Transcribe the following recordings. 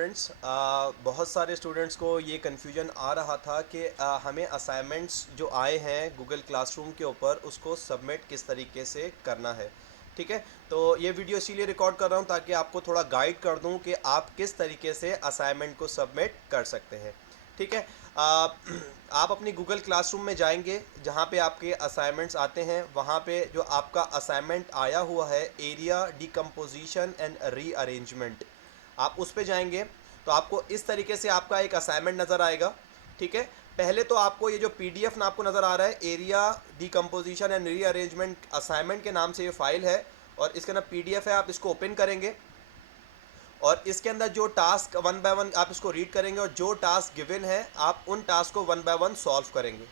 Students. बहुत सारे students को ये कन्फ्यूजन आ रहा था कि हमें असाइनमेंट्स जो आए हैं गूगल क्लासरूम के ऊपर उसको सबमिट किस तरीके से करना है। ठीक है, तो ये वीडियो इसीलिए रिकॉर्ड कर रहा हूँ ताकि आपको थोड़ा गाइड कर दूँ कि आप किस तरीके से असाइनमेंट को सबमिट कर सकते हैं। ठीक है, आप अपनी गूगल क्लासरूम में जाएंगे, जहाँ पे आपके असाइनमेंट्स आते हैं वहाँ पे जो आपका असाइनमेंट आया हुआ है एरिया डिकम्पोजिशन एंड रीअरेंजमेंट, आप उस पे जाएंगे तो आपको इस तरीके से आपका एक असाइनमेंट नज़र आएगा। ठीक है, पहले तो आपको ये जो पीडीएफ ना आपको नज़र आ रहा है area decomposition and rearrangement assignment के नाम से ये फाइल है और इसके अंदर पीडीएफ है। आप इसको ओपन करेंगे और इसके अंदर जो टास्क वन बाय वन आप इसको रीड करेंगे और जो टास्क गिवन है आप उन टास्क को वन बाय वन सॉल्व करेंगे।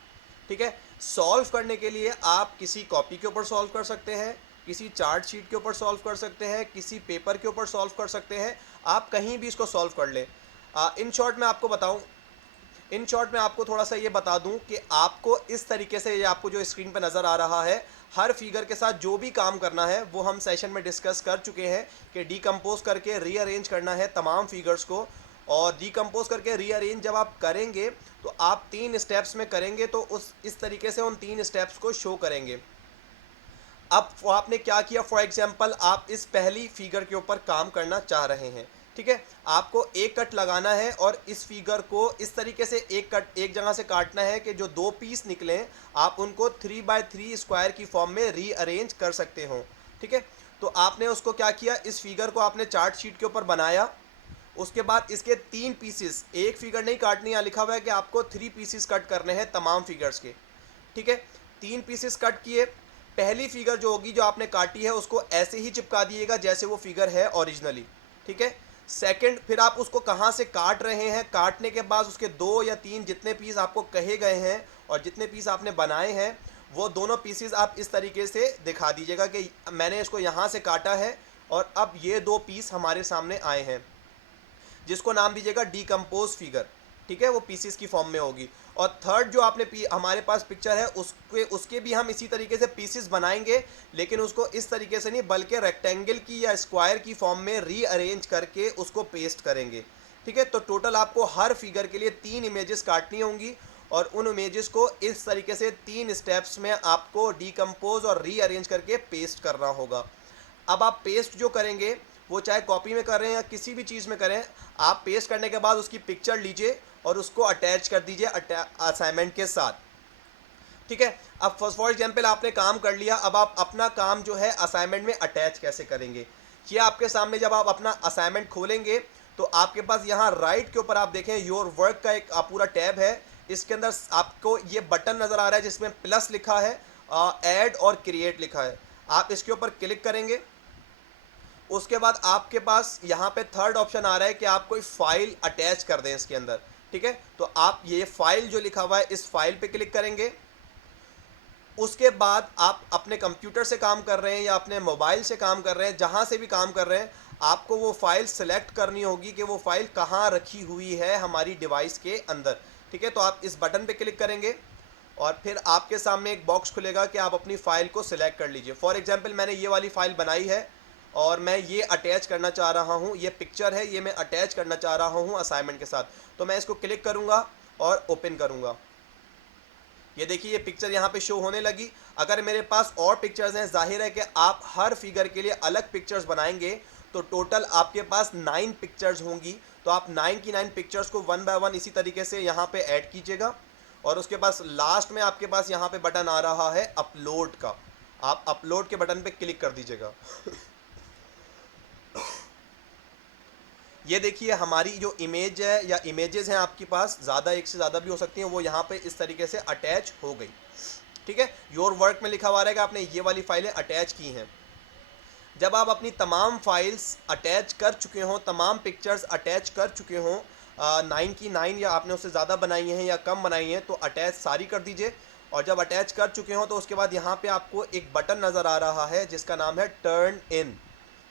ठीक है, सॉल्व करने के लिए आप किसी कॉपी के ऊपर सॉल्व कर सकते हैं, किसी चार्ट शीट के ऊपर सॉल्व कर सकते हैं, किसी पेपर के ऊपर सॉल्व कर सकते हैं, आप कहीं भी इसको सॉल्व कर लें। इन शॉर्ट मैं आपको बताऊं, इन शॉर्ट में आपको थोड़ा सा ये बता दूं कि आपको इस तरीके से, ये आपको जो स्क्रीन पर नज़र आ रहा है, हर फिगर के साथ जो भी काम करना है वो हम सेशन में डिस्कस कर चुके हैं कि डीकम्पोज करके रीअरेंज करना है तमाम फिगर्स को। और डीकम्पोज करके रीअरेंज जब आप करेंगे तो आप 3 स्टेप्स में करेंगे, तो उस इस तरीके से उन 3 स्टेप्स को शो करेंगे। अब आपने क्या किया, फॉर एग्जांपल आप इस पहली फिगर के ऊपर काम करना चाह रहे हैं। ठीक है, आपको एक कट लगाना है और इस फिगर को इस तरीके से एक कट एक जगह से काटना है कि जो 2 पीस निकलें आप उनको 3x3 स्क्वायर की फॉर्म में रीअरेंज कर सकते हो। ठीक है, तो आपने उसको क्या किया, इस फिगर को आपने चार्ट शीट के ऊपर बनाया। उसके बाद इसके 3 पीसेस, एक फिगर नहीं काटनी, यहाँ लिखा हुआ है कि आपको 3 पीसेस कट करने हैं तमाम फिगर्स के। ठीक है, 3 पीसेस कट किए। पहली फिगर जो होगी जो आपने काटी है उसको ऐसे ही चिपका दिएगा जैसे वो फिगर है ओरिजिनली। ठीक है, सेकंड, फिर आप उसको कहाँ से काट रहे हैं, काटने के बाद उसके 2 या 3 जितने पीस आपको कहे गए हैं और जितने पीस आपने बनाए हैं वो दोनों पीसेस आप इस तरीके से दिखा दीजिएगा कि मैंने इसको यहाँ से काटा है और अब ये 2 पीस हमारे सामने आए हैं, जिसको नाम दीजिएगा डीकम्पोज फिगर। ठीक है, वो पीसीस की फॉर्म में होगी। और थर्ड जो आपने हमारे पास पिक्चर है उसके उसके भी हम इसी तरीके से पीसेस बनाएंगे, लेकिन उसको इस तरीके से नहीं बल्कि रेक्टेंगल की या स्क्वायर की फॉर्म में रीअरेंज करके उसको पेस्ट करेंगे। ठीक है, तो टोटल आपको हर फिगर के लिए 3 इमेजेस काटनी होंगी और उन इमेजेस को इस तरीके से 3 स्टेप्स में आपको डीकम्पोज और रीअरेंज करके पेस्ट करना होगा। अब आप पेस्ट जो करेंगे वो चाहे कॉपी में करें या किसी भी चीज़ में करें, आप पेस्ट करने के बाद उसकी पिक्चर लीजिए और उसको अटैच कर दीजिए असाइनमेंट के साथ। ठीक है, अब फॉर एग्जांपल आपने काम कर लिया, अब आप अपना काम जो है असाइनमेंट में अटैच कैसे करेंगे, ये आपके सामने जब आप अपना असाइनमेंट खोलेंगे तो आपके पास यहाँ राइट के ऊपर आप देखें योर वर्क का एक पूरा टैब है। इसके अंदर आपको ये बटन नज़र आ रहा है जिसमें प्लस लिखा है, ऐड और क्रिएट लिखा है। आप इसके ऊपर क्लिक करेंगे। उसके बाद आपके पास यहाँ पे थर्ड ऑप्शन आ रहा है कि आप कोई फाइल अटैच कर दें इसके अंदर। ठीक है, तो आप ये फाइल जो लिखा हुआ है इस फाइल पे क्लिक करेंगे। उसके बाद आप अपने कंप्यूटर से काम कर रहे हैं या अपने मोबाइल से काम कर रहे हैं, जहाँ से भी काम कर रहे हैं, आपको वो फाइल सेलेक्ट करनी होगी कि वो फाइल कहाँ रखी हुई है हमारी डिवाइस के अंदर। ठीक है, तो आप इस बटन पे क्लिक करेंगे और फिर आपके सामने एक बॉक्स खुलेगा कि आप अपनी फ़ाइल को सिलेक्ट कर लीजिए। फॉर एग्जांपल मैंने ये वाली फ़ाइल बनाई है और मैं ये अटैच करना चाह रहा हूँ, ये पिक्चर है, ये मैं अटैच करना चाह रहा हूँ असाइनमेंट के साथ। तो मैं इसको क्लिक करूँगा और ओपन करूँगा। ये देखिए ये पिक्चर यहाँ पे शो होने लगी। अगर मेरे पास और पिक्चर्स हैं, जाहिर है कि आप हर फिगर के लिए अलग पिक्चर्स बनाएंगे तो टोटल आपके पास 9 पिक्चर्स होंगी। तो आप 9 की 9 पिक्चर्स को वन बाय वन इसी तरीके से यहाँ पे ऐड कीजिएगा और उसके पास लास्ट में आपके पास यहाँ पे बटन आ रहा है अपलोड का, आप अपलोड के बटन पे क्लिक कर दीजिएगा। ये देखिए हमारी जो इमेज है या इमेजेस हैं आपके पास, ज़्यादा एक से ज़्यादा भी हो सकती हैं, वो यहाँ पे इस तरीके से अटैच हो गई। ठीक है, योर वर्क में लिखा हुआ रहेगा आपने ये वाली फाइलें अटैच की हैं। जब आप अपनी तमाम फाइल्स अटैच कर चुके हों, तमाम पिक्चर्स अटैच कर चुके हों, 9 की 9 या आपने उससे ज़्यादा बनाई हैं या कम बनाई हैं, तो अटैच सारी कर दीजिए। और जब अटैच कर चुके हों तो उसके बाद यहाँ पे आपको एक बटन नज़र आ रहा है जिसका नाम है टर्न इन।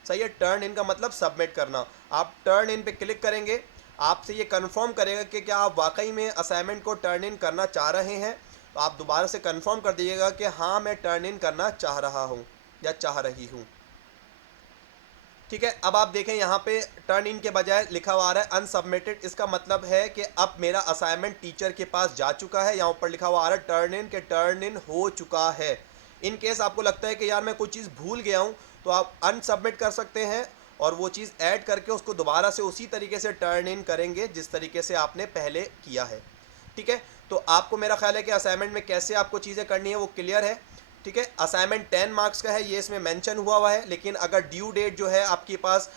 सही है, टर्न इन का मतलब सबमिट करना। आप टर्न इन पे क्लिक करेंगे, आपसे ये कंफर्म करेगा कि क्या आप वाकई में असाइनमेंट को टर्न इन करना चाह रहे हैं। तो आप दोबारा से कंफर्म कर दीजिएगा कि हाँ मैं टर्न इन करना चाह रहा हूँ या चाह रही हूँ। ठीक है, अब आप देखें यहाँ पे टर्न इन के बजाय लिखा हुआ आ रहा है अनसबमिटेड। इसका मतलब है कि अब मेरा असाइनमेंट टीचर के पास जा चुका है। यहाँ ऊपर लिखा हुआ आ रहा है टर्न इन, के टर्न इन हो चुका है। इन केस आपको लगता है कि यार मैं कोई चीज़ भूल गया हूँ, तो आप अनसबमिट कर सकते हैं और वो चीज़ ऐड करके उसको दोबारा से उसी तरीके से टर्न इन करेंगे जिस तरीके से आपने पहले किया है। ठीक है, तो आपको मेरा ख्याल है कि असाइनमेंट में कैसे आपको चीज़ें करनी है वो क्लियर है। ठीक है, असाइनमेंट 10 मार्क्स का है, ये इसमें मेंशन हुआ है, लेकिन अगर ड्यू डेट जो है आपके पास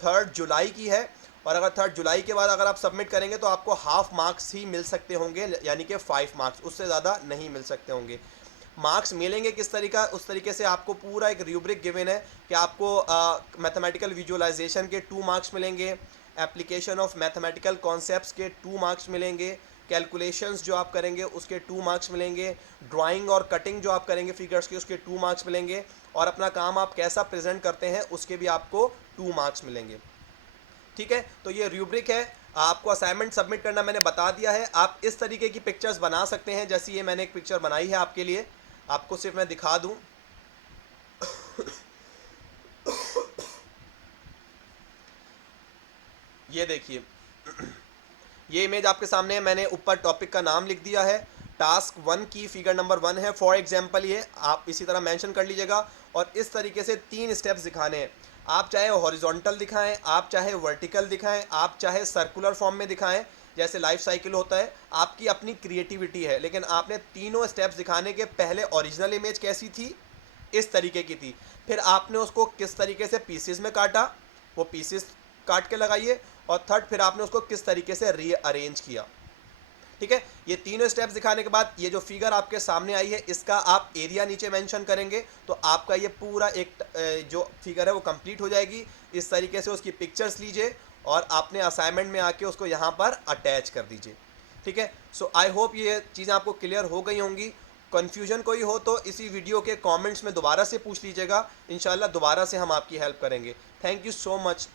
3 जुलाई की है, और अगर 3 जुलाई के बाद अगर आप सबमिट करेंगे तो आपको हाफ मार्क्स ही मिल सकते होंगे, यानी कि 5 मार्क्स, उससे ज़्यादा नहीं मिल सकते होंगे। मार्क्स मिलेंगे किस तरीका, उस तरीके से आपको पूरा एक रूब्रिक गिवन है कि आपको मैथमेटिकल विजुअलाइजेशन के 2 मार्क्स मिलेंगे, एप्लीकेशन ऑफ मैथमेटिकल कॉन्सेप्ट्स के 2 मार्क्स मिलेंगे, कैलकुलेशंस जो आप करेंगे उसके 2 मार्क्स मिलेंगे, ड्राइंग और कटिंग जो आप करेंगे फिगर्स की उसके 2 मार्क्स मिलेंगे, और अपना काम आप कैसा प्रेजेंट करते हैं उसके भी आपको 2 मार्क्स मिलेंगे। ठीक है, तो ये रूब्रिक है। आपको असाइनमेंट सबमिट करना मैंने बता दिया है। आप इस तरीके की पिक्चर्स बना सकते हैं, जैसे ये मैंने एक पिक्चर बनाई है आपके लिए, आपको सिर्फ मैं दिखा दूं। ये देखिए, ये इमेज आपके सामने है। मैंने ऊपर टॉपिक का नाम लिख दिया है, टास्क 1 की फिगर नंबर 1 है। फॉर एग्जांपल ये आप इसी तरह मेंशन कर लीजिएगा, और इस तरीके से 3 स्टेप्स दिखाने हैं। आप चाहे हॉरिजॉन्टल दिखाएं, आप चाहे वर्टिकल दिखाएं, आप चाहे सर्कुलर फॉर्म में दिखाएं, जैसे लाइफ साइकिल होता है, आपकी अपनी क्रिएटिविटी है। लेकिन आपने तीनों स्टेप्स दिखाने के पहले ओरिजिनल इमेज कैसी थी, इस तरीके की थी। फिर आपने उसको किस तरीके से पीसेस में काटा, वो पीसेस काट के लगाइए, और थर्ड फिर आपने उसको किस तरीके से रीअरेंज किया। ठीक है, ये तीनों स्टेप्स दिखाने के बाद ये जो फिगर आपके सामने आई है इसका आप एरिया नीचे मेंशन करेंगे, तो आपका ये पूरा एक जो फिगर है वो कंप्लीट हो जाएगी। इस तरीके से उसकी पिक्चर्स लीजिए और आपने असाइनमेंट में आके उसको यहाँ पर अटैच कर दीजिए। ठीक है, सो आई होप ये चीज़ें आपको क्लियर हो गई होंगी। कन्फ्यूजन कोई हो तो इसी वीडियो के कमेंट्स में दोबारा से पूछ लीजिएगा, इंशाल्लाह दोबारा से हम आपकी हेल्प करेंगे। Thank you so much.